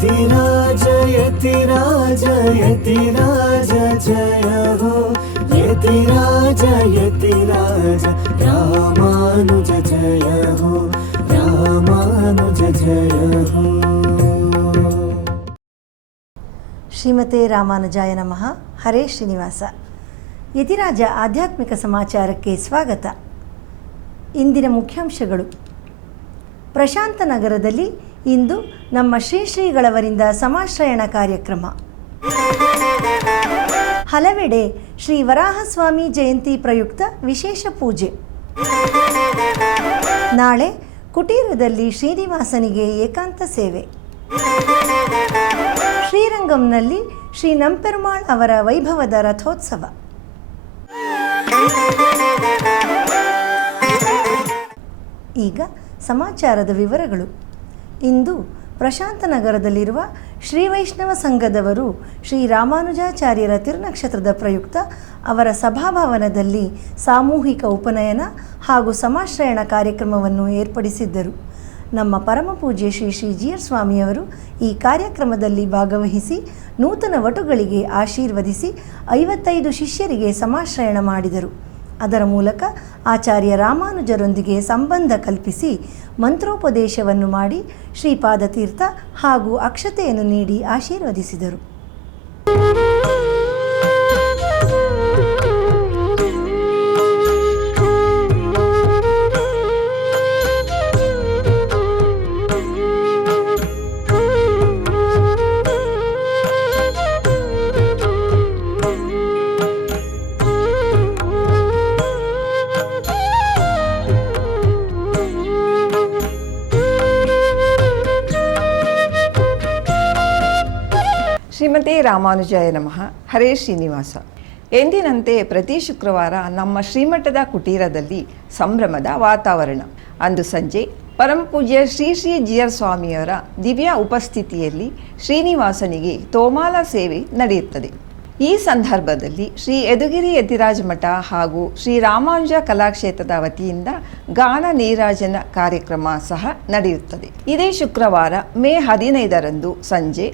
यतिराज यतिराज यतिराज जय हो यतिराज यतिराज रामानुज जय हो रामानुज जय हो। ಶ್ರೀಮತೆ ರಾಮಾನುಜಾಯ ನಮಃ. ಹರೇ ಶ್ರೀನಿವಾಸ. ಯತಿರಾಜ ಆಧ್ಯಾತ್ಮಿಕ ಸಮಾಚಾರಕ್ಕೆ ಸ್ವಾಗತ. ಇಂದಿನ ಮುಖ್ಯಾಂಶಗಳು. ಪ್ರಶಾಂತ ನಗರದಲ್ಲಿ ಇಂದು ನಮ್ಮ ಶ್ರೀಗಳವರಿಂದ ಸಮಾಶ್ರಯಣ ಕಾರ್ಯಕ್ರಮ. ಹಲವೆಡೆ ಶ್ರೀ ವರಾಹಸ್ವಾಮಿ ಜಯಂತಿ ಪ್ರಯುಕ್ತ ವಿಶೇಷ ಪೂಜೆ. ನಾಳೆ ಕುಟೀರದಲ್ಲಿ ಶ್ರೀನಿವಾಸನಿಗೆ ಏಕಾಂತ ಸೇವೆ. ಶ್ರೀರಂಗಂನಲ್ಲಿ ಶ್ರೀ ನಂಪೆರುಮಾಳ್ ಅವರ ವೈಭವದ ರಥೋತ್ಸವ. ಈಗ ಸಮಾಚಾರದ ವಿವರಗಳು. ಇಂದು ಪ್ರಶಾಂತ ನಗರದಲ್ಲಿರುವ ಶ್ರೀ ವೈಷ್ಣವ ಸಂಘದವರು ಶ್ರೀ ರಾಮಾನುಜಾಚಾರ್ಯರ ತಿರುನಕ್ಷತ್ರದ ಪ್ರಯುಕ್ತ ಅವರ ಸಭಾಭವನದಲ್ಲಿ ಸಾಮೂಹಿಕ ಉಪನಯನ ಹಾಗೂ ಸಮಾಶ್ರಯಣ ಕಾರ್ಯಕ್ರಮವನ್ನು ಏರ್ಪಡಿಸಿದ್ದರು. ನಮ್ಮ ಪರಮಪೂಜ್ಯ ಶ್ರೀ ಜಿ.ಆರ್. ಸ್ವಾಮಿಯವರು ಈ ಕಾರ್ಯಕ್ರಮದಲ್ಲಿ ಭಾಗವಹಿಸಿ ನೂತನ ವಟುಗಳಿಗೆ ಆಶೀರ್ವದಿಸಿ 55 ಶಿಷ್ಯರಿಗೆ ಸಮಾಶ್ರಯಣ ಮಾಡಿದರು. ಅದರ ಮೂಲಕ ಆಚಾರ್ಯ ರಾಮಾನುಜರೊಂದಿಗೆ ಸಂಬಂಧ ಕಲ್ಪಿಸಿ ಮಂತ್ರೋಪದೇಶವನ್ನು ಮಾಡಿ ಶ್ರೀಪಾದತೀರ್ಥ ಹಾಗೂ ಅಕ್ಷತೆಯನ್ನು ನೀಡಿ ಆಶೀರ್ವದಿಸಿದರು. ಶ್ರೀಮತೆ ರಾಮಾನುಜಾಯ ನಮಃ. ಹರೇ ಶ್ರೀನಿವಾಸ. ಎಂದಿನಂತೆ ಪ್ರತಿ ಶುಕ್ರವಾರ ನಮ್ಮ ಶ್ರೀಮಠದ ಕುಟೀರದಲ್ಲಿ ಸಂಭ್ರಮದ ವಾತಾವರಣ. ಅಂದು ಸಂಜೆ ಪರಮಪೂಜ್ಯ ಶ್ರೀ ಜಿ.ಆರ್. ಸ್ವಾಮಿಯವರ ದಿವ್ಯ ಉಪಸ್ಥಿತಿಯಲ್ಲಿ ಶ್ರೀನಿವಾಸನಿಗೆ ತೋಮಾಲ ಸೇವೆ ನಡೆಯುತ್ತದೆ. ಈ ಸಂದರ್ಭದಲ್ಲಿ ಶ್ರೀ ಯದುಗಿರಿ ಯತಿರಾಜ ಮಠ ಹಾಗೂ ಶ್ರೀ ರಾಮಾನುಜ ಕಲಾಕ್ಷೇತ್ರದ ವತಿಯಿಂದ ಗಾನ ನೀರಾಜನ ಕಾರ್ಯಕ್ರಮ ಸಹ ನಡೆಯುತ್ತದೆ. ಇದೇ ಶುಕ್ರವಾರ ಮೇ 15ರಂದು ಸಂಜೆ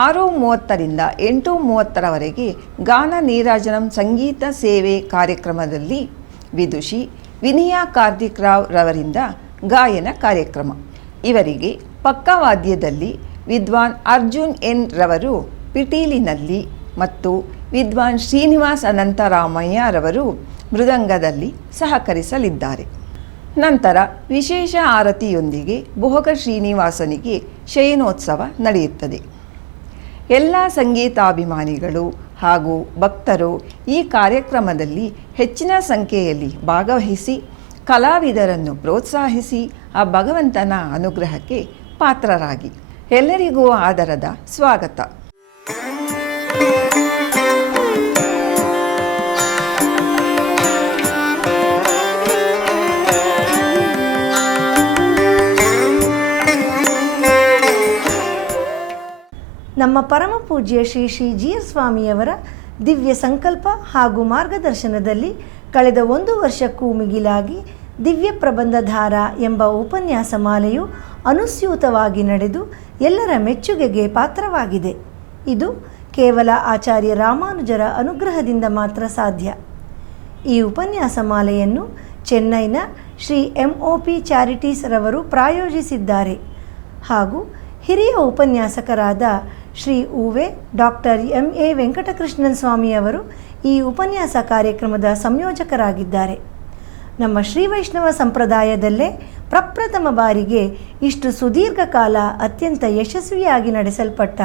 6:30ರಿಂದ 8:30ರವರೆಗೆ ಗಾನ ನೀರಾಜನಂ ಸಂಗೀತ ಸೇವೆ ಕಾರ್ಯಕ್ರಮದಲ್ಲಿ ವಿದುಷಿ ವಿನಯಾ ಕಾರ್ತಿಕ್ ರಾವ್ ರವರಿಂದ ಗಾಯನ ಕಾರ್ಯಕ್ರಮ. ಇವರಿಗೆ ಪಕ್ಕವಾದ್ಯದಲ್ಲಿ ವಿದ್ವಾನ್ ಅರ್ಜುನ್ ಎನ್ ರವರು ಪಿಟೀಲಿನಲ್ಲಿ ಮತ್ತು ವಿದ್ವಾನ್ ಶ್ರೀನಿವಾಸ್ ಅನಂತರಾಮಯ್ಯ ರವರು ಮೃದಂಗದಲ್ಲಿ ಸಹಕರಿಸಲಿದ್ದಾರೆ. ನಂತರ ವಿಶೇಷ ಆರತಿಯೊಂದಿಗೆ ಭೋಗ ಶ್ರೀನಿವಾಸನಿಗೆ ಶಯನೋತ್ಸವ ನಡೆಯುತ್ತದೆ. ಎಲ್ಲ ಸಂಗೀತಾಭಿಮಾನಿಗಳು ಹಾಗೂ ಭಕ್ತರು ಈ ಕಾರ್ಯಕ್ರಮದಲ್ಲಿ ಹೆಚ್ಚಿನ ಸಂಖ್ಯೆಯಲ್ಲಿ ಭಾಗವಹಿಸಿ ಕಲಾವಿದರನ್ನು ಪ್ರೋತ್ಸಾಹಿಸಿ ಆ ಭಗವಂತನ ಅನುಗ್ರಹಕ್ಕೆ ಪಾತ್ರರಾಗಿ. ಎಲ್ಲರಿಗೂ ಆದರದ ಸ್ವಾಗತ. ನಮ್ಮ ಪರಮಪೂಜ್ಯ ಶ್ರೀ ಜಿ.ಆರ್. ಸ್ವಾಮಿಯವರ ದಿವ್ಯ ಸಂಕಲ್ಪ ಹಾಗೂ ಮಾರ್ಗದರ್ಶನದಲ್ಲಿ ಕಳೆದ 1 ವರ್ಷಕ್ಕೂ ಮಿಗಿಲಾಗಿ ದಿವ್ಯ ಪ್ರಬಂಧಧಾರ ಎಂಬ ಉಪನ್ಯಾಸ ಮಾಲೆಯು ಅನುಸ್ಯೂತವಾಗಿ ನಡೆದು ಎಲ್ಲರ ಮೆಚ್ಚುಗೆಗೆ ಪಾತ್ರವಾಗಿದೆ. ಇದು ಕೇವಲ ಆಚಾರ್ಯ ರಾಮಾನುಜರ ಅನುಗ್ರಹದಿಂದ ಮಾತ್ರ ಸಾಧ್ಯ. ಈ ಉಪನ್ಯಾಸ ಮಾಲೆಯನ್ನು ಚೆನ್ನೈನ ಶ್ರೀ MOP ಚಾರಿಟೀಸ್ ರವರು ಪ್ರಾಯೋಜಿಸಿದ್ದಾರೆ ಹಾಗೂ ಹಿರಿಯ ಉಪನ್ಯಾಸಕರಾದ ಶ್ರೀ ಉವೆ ಡಾಕ್ಟರ್ M.A. ವೆಂಕಟಕೃಷ್ಣನ್ ಸ್ವಾಮಿಯವರು ಈ ಉಪನ್ಯಾಸ ಕಾರ್ಯಕ್ರಮದ ಸಂಯೋಜಕರಾಗಿದ್ದಾರೆ. ನಮ್ಮ ಶ್ರೀ ವೈಷ್ಣವ ಸಂಪ್ರದಾಯದಲ್ಲೇ ಪ್ರಪ್ರಥಮ ಬಾರಿಗೆ ಇಷ್ಟು ಸುದೀರ್ಘ ಕಾಲ ಅತ್ಯಂತ ಯಶಸ್ವಿಯಾಗಿ ನಡೆಸಲ್ಪಟ್ಟ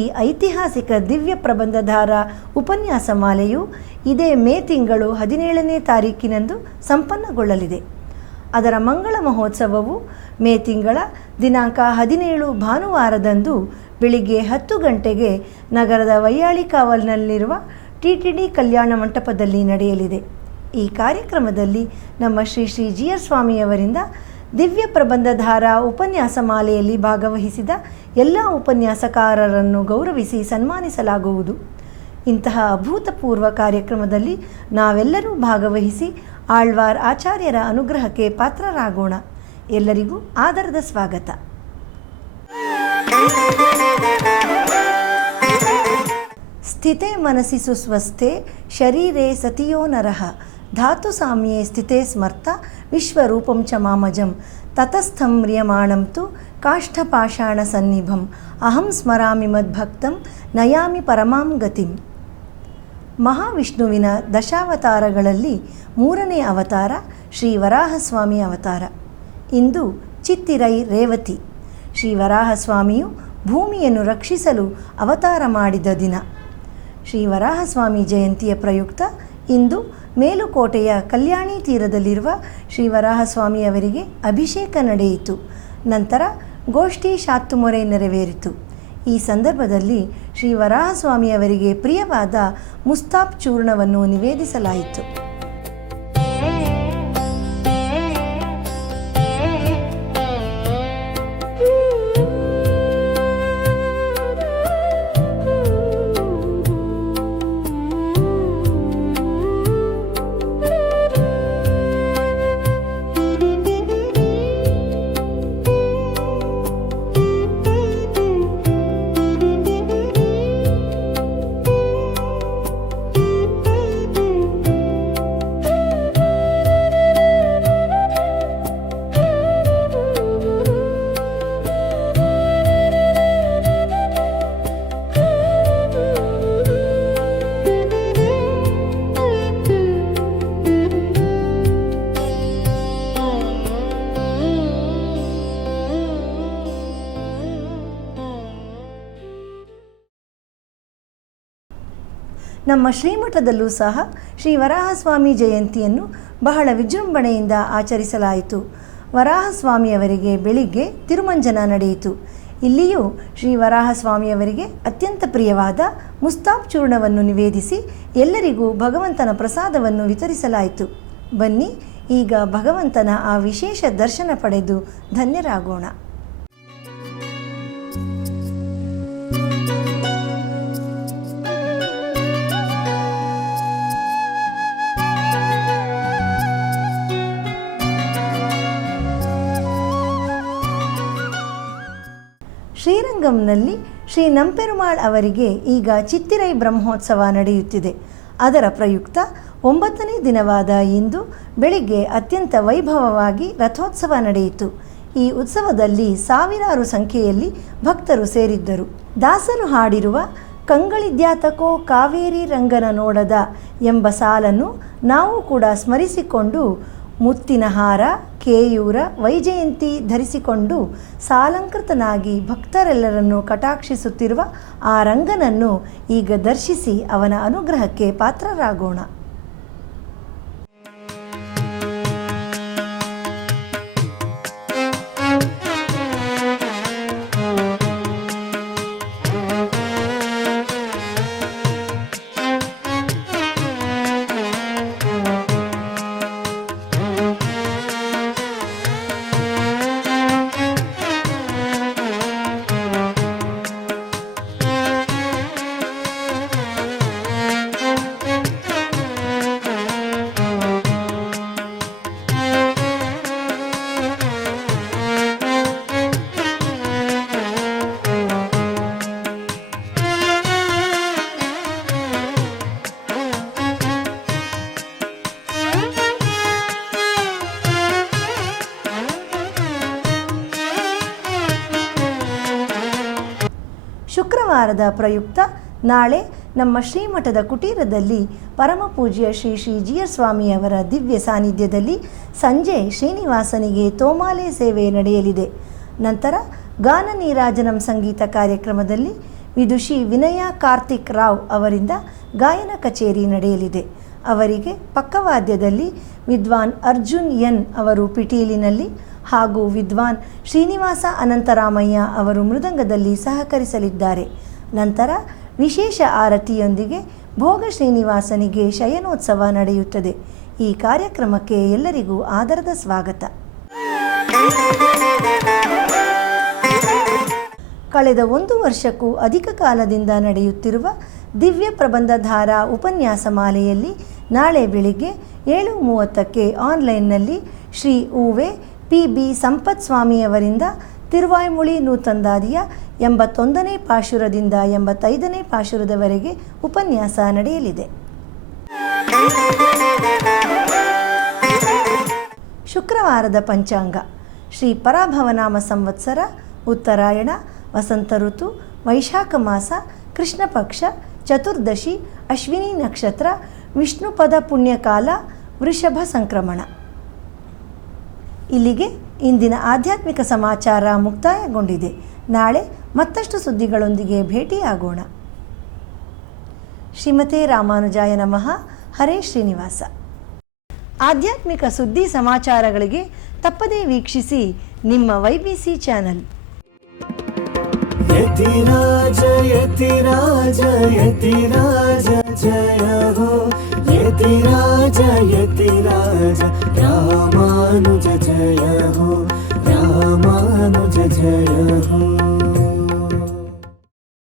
ಈ ಐತಿಹಾಸಿಕ ದಿವ್ಯ ಪ್ರಬಂಧಧಾರ ಉಪನ್ಯಾಸ ಮಾಲೆಯು ಇದೇ ಮೇ ತಿಂಗಳು 17ನೇ ತಾರೀಕಿನಂದು ಸಂಪನ್ನಗೊಳ್ಳಲಿದೆ. ಅದರ ಮಂಗಳ ಮಹೋತ್ಸವವು ಮೇ ತಿಂಗಳ ದಿನಾಂಕ 17 ಭಾನುವಾರದಂದು ಬೆಳಿಗ್ಗೆ 10 ಗಂಟೆಗೆ ನಗರದ ವೈಯಾಳಿ ಕಾವಲ್ನಲ್ಲಿರುವ TTD ಕಲ್ಯಾಣ ಮಂಟಪದಲ್ಲಿ ನಡೆಯಲಿದೆ. ಈ ಕಾರ್ಯಕ್ರಮದಲ್ಲಿ ನಮ್ಮ ಶ್ರೀ ಜಿ.ಆರ್. ಸ್ವಾಮಿಯವರಿಂದ ದಿವ್ಯ ಪ್ರಬಂಧಧಾರ ಉಪನ್ಯಾಸ ಮಾಲೆಯಲ್ಲಿ ಭಾಗವಹಿಸಿದ ಎಲ್ಲ ಉಪನ್ಯಾಸಕಾರರನ್ನು ಗೌರವಿಸಿ ಸನ್ಮಾನಿಸಲಾಗುವುದು. ಇಂತಹ ಅಭೂತಪೂರ್ವ ಕಾರ್ಯಕ್ರಮದಲ್ಲಿ ನಾವೆಲ್ಲರೂ ಭಾಗವಹಿಸಿ ಆಳ್ವಾರ್ ಆಚಾರ್ಯರ ಅನುಗ್ರಹಕ್ಕೆ ಪಾತ್ರರಾಗೋಣ. ಎಲ್ಲರಿಗೂ ಆದರದ ಸ್ವಾಗತ. ಸ್ಥಿತೆ ಮನಸಿ ಸುಸ್ವಸ್ಥೆ ಶರೀರೆ ಸತಿಯೋ ನರಃ ಧಾತು ಸಾಮ್ಯೆ ಸ್ಥಿತೆ ಸ್ಮರ್ತ ವಿಶ್ವರೂಪಂ ಚ ಮಾಮಜಂ ತತಸ್ಥಂ ಮ್ರಿಯಮಾಣಂ ತು ಕಾಷ್ಠಪಾಷಾಣ ಸನ್ನಿಭಂ ಅಹಂ ಸ್ಮರಾಮಿ ಮದ್ಭಕ್ತಂ ನಯಾಮಿ ಪರಮಾಂ ಗತಿಂ. ಮಹಾವಿಷ್ಣುವಿನ ದಶಾವತಾರಗಳಲ್ಲಿ 3ನೇ ಅವತಾರ ಶ್ರೀ ವರಾಹಸ್ವಾಮಿ ಅವತಾರ. ಇಂದು ಚಿತ್ತಿರೈ ರೇವತಿ. ಶ್ರೀ ವರಾಹಸ್ವಾಮಿಯು ಭೂಮಿಯನ್ನು ರಕ್ಷಿಸಲು ಅವತಾರ ಮಾಡಿದ ದಿನ. ಶ್ರೀ ವರಾಹಸ್ವಾಮಿ ಜಯಂತಿಯ ಪ್ರಯುಕ್ತ ಇಂದು ಮೇಲುಕೋಟೆಯ ಕಲ್ಯಾಣಿ ತೀರದಲ್ಲಿರುವ ಶ್ರೀ ವರಾಹಸ್ವಾಮಿಯವರಿಗೆ ಅಭಿಷೇಕ ನಡೆಯಿತು. ನಂತರ ಗೋಷ್ಠಿ ಶಾತ್ತುಮೊರೆ ನೆರವೇರಿತು. ಈ ಸಂದರ್ಭದಲ್ಲಿ ಶ್ರೀ ವರಾಹಸ್ವಾಮಿಯವರಿಗೆ ಪ್ರಿಯವಾದ ಮುಸ್ತಾಬ್ ಚೂರ್ಣವನ್ನು ನಿವೇದಿಸಲಾಯಿತು. ನಮ್ಮ ಶ್ರೀಮಠದಲ್ಲೂ ಸಹ ಶ್ರೀ ವರಾಹಸ್ವಾಮಿ ಜಯಂತಿಯನ್ನು ಬಹಳ ವಿಜೃಂಭಣೆಯಿಂದ ಆಚರಿಸಲಾಯಿತು. ವರಾಹಸ್ವಾಮಿಯವರಿಗೆ ಬೆಳಿಗ್ಗೆ ತಿರುಮಂಜನ ನಡೆಯಿತು. ಇಲ್ಲಿಯೂ ಶ್ರೀ ವರಾಹಸ್ವಾಮಿಯವರಿಗೆ ಅತ್ಯಂತ ಪ್ರಿಯವಾದ ಮುಸ್ತಾಬ್ ಚೂರ್ಣವನ್ನು ನಿವೇದಿಸಿ ಎಲ್ಲರಿಗೂ ಭಗವಂತನ ಪ್ರಸಾದವನ್ನು ವಿತರಿಸಲಾಯಿತು. ಬನ್ನಿ ಈಗ ಭಗವಂತನ ಆ ವಿಶೇಷ ದರ್ಶನ ಪಡೆದು ಧನ್ಯರಾಗೋಣ. ಶ್ರೀರಂಗಂನಲ್ಲಿ ಶ್ರೀ ನಂಪೆರುಮಾಳ್ ಅವರಿಗೆ ಈಗ ಚಿತ್ತಿರೈ ಬ್ರಹ್ಮೋತ್ಸವ ನಡೆಯುತ್ತಿದೆ. ಅದರ ಪ್ರಯುಕ್ತ 9ನೇ ದಿನವಾದ ಇಂದು ಬೆಳಿಗ್ಗೆ ಅತ್ಯಂತ ವೈಭವವಾಗಿ ರಥೋತ್ಸವ ನಡೆಯಿತು. ಈ ಉತ್ಸವದಲ್ಲಿ ಸಾವಿರಾರು ಸಂಖ್ಯೆಯಲ್ಲಿ ಭಕ್ತರು ಸೇರಿದ್ದರು. ದಾಸರು ಹಾಡಿರುವ ಕಂಗಳಿದ್ಯಾತಕೋ ಕಾವೇರಿ ರಂಗನ ನೋಡದ ಎಂಬ ಸಾಲನ್ನು ನಾವು ಕೂಡ ಸ್ಮರಿಸಿಕೊಂಡು ಮುತ್ತಿನ ಹಾರ, ಕೇಯೂರ, ವೈಜಯಂತಿ ಧರಿಸಿಕೊಂಡು ಸಾಲಂಕೃತನಾಗಿ ಭಕ್ತರೆಲ್ಲರನ್ನು ಕಟಾಕ್ಷಿಸುತ್ತಿರುವ ಆ ರಂಗನನ್ನು ಈಗ ದರ್ಶಿಸಿ ಅವನ ಅನುಗ್ರಹಕ್ಕೆ ಪಾತ್ರರಾಗೋಣ. ಶುಕ್ರವಾರದ ಪ್ರಯುಕ್ತ ನಾಳೆ ನಮ್ಮ ಶ್ರೀಮಠದ ಕುಟೀರದಲ್ಲಿ ಪರಮಪೂಜ್ಯ ಶ್ರೀ ಶ್ರೀ ಜಿಯರ್ ಸ್ವಾಮಿಯವರ ದಿವ್ಯ ಸಾನ್ನಿಧ್ಯದಲ್ಲಿ ಸಂಜೆ ಶ್ರೀನಿವಾಸನಿಗೆ ತೋಮಾಲೆ ಸೇವೆ ನಡೆಯಲಿದೆ. ನಂತರ ಗಾನ ನೀರಾಜನಂ ಸಂಗೀತ ಕಾರ್ಯಕ್ರಮದಲ್ಲಿ ವಿದುಷಿ ವಿನಯಾ ಕಾರ್ತಿಕ್ ರಾವ್ ಅವರಿಂದ ಗಾಯನ ಕಚೇರಿ ನಡೆಯಲಿದೆ. ಅವರಿಗೆ ಪಕ್ಕವಾದ್ಯದಲ್ಲಿ ವಿದ್ವಾನ್ ಅರ್ಜುನ್ ಎನ್ ಅವರು ಪಿಟೀಲಿನಲ್ಲಿ ಹಾಗೂ ವಿದ್ವಾನ್ ಶ್ರೀನಿವಾಸ ಅನಂತರಾಮಯ್ಯ ಅವರು ಮೃದಂಗದಲ್ಲಿ ಸಹಕರಿಸಲಿದ್ದಾರೆ. ನಂತರ ವಿಶೇಷ ಆರತಿಯೊಂದಿಗೆ ಭೋಗ ಶ್ರೀನಿವಾಸನಿಗೆ ಶಯನೋತ್ಸವ ನಡೆಯುತ್ತದೆ. ಈ ಕಾರ್ಯಕ್ರಮಕ್ಕೆ ಎಲ್ಲರಿಗೂ ಆದರದ ಸ್ವಾಗತ. ಕಳೆದ 1 ವರ್ಷಕ್ಕೂ ಅಧಿಕ ಕಾಲದಿಂದ ನಡೆಯುತ್ತಿರುವ ದಿವ್ಯ ಪ್ರಬಂಧಧಾರಾ ಉಪನ್ಯಾಸ ಮಾಲೆಯಲ್ಲಿ ನಾಳೆ ಬೆಳಿಗ್ಗೆ 7:30ಕ್ಕೆ ಆನ್ಲೈನ್ನಲ್ಲಿ ಶ್ರೀ ಉವೆ ಪಿ ಬಿ ಸಂಪತ್ ಸ್ವಾಮಿಯವರಿಂದ ತಿರುವಾಯ್ಮೊಳಿ ನೂತಂದಾದಿಯ 81ನೇ ಪಾಶುರದಿಂದ 85ನೇ ಪಾಶುರದವರೆಗೆ ಉಪನ್ಯಾಸ ನಡೆಯಲಿದೆ. ಶುಕ್ರವಾರದ ಪಂಚಾಂಗ: ಶ್ರೀ ಪರಾಭವನಾಮ ಸಂವತ್ಸರ, ಉತ್ತರಾಯಣ, ವಸಂತ ಋತು, ವೈಶಾಖ ಮಾಸ, ಕೃಷ್ಣ ಪಕ್ಷ, ಚತುರ್ದಶಿ, ಅಶ್ವಿನಿ ನಕ್ಷತ್ರ, ವಿಷ್ಣುಪದ ಪುಣ್ಯಕಾಲ, ವೃಷಭ ಸಂಕ್ರಮಣ. ಇಲ್ಲಿಗೆ ಇಂದಿನ ಆಧ್ಯಾತ್ಮಿಕ ಸಮಾಚಾರ ಮುಕ್ತಾಯಗೊಂಡಿದೆ. ನಾಳೆ ಮತ್ತಷ್ಟು ಸುದ್ದಿಗಳೊಂದಿಗೆ ಭೇಟಿಯಾಗೋಣ. ಶ್ರೀಮತೆ ರಾಮಾನುಜಾಯ ನಮಃ. ಹರೇ ಶ್ರೀನಿವಾಸ. ಆಧ್ಯಾತ್ಮಿಕ ಸುದ್ದಿ ಸಮಾಚಾರಗಳಿಗೆ ತಪ್ಪದೇ ವೀಕ್ಷಿಸಿ ನಿಮ್ಮ YBC ಚಾನಲ್. ಯತಿರಾಜ ಯತಿರಾಜ ಯತಿರಾಜ ಜಯ ಹೋ, ಯತಿರಾಜ ಯತಿರಾಜ ರಾಮಾನುಜ ಜಯ ಹೋ, ರಾಮಾನುಜ ಜಯ ಹೋ.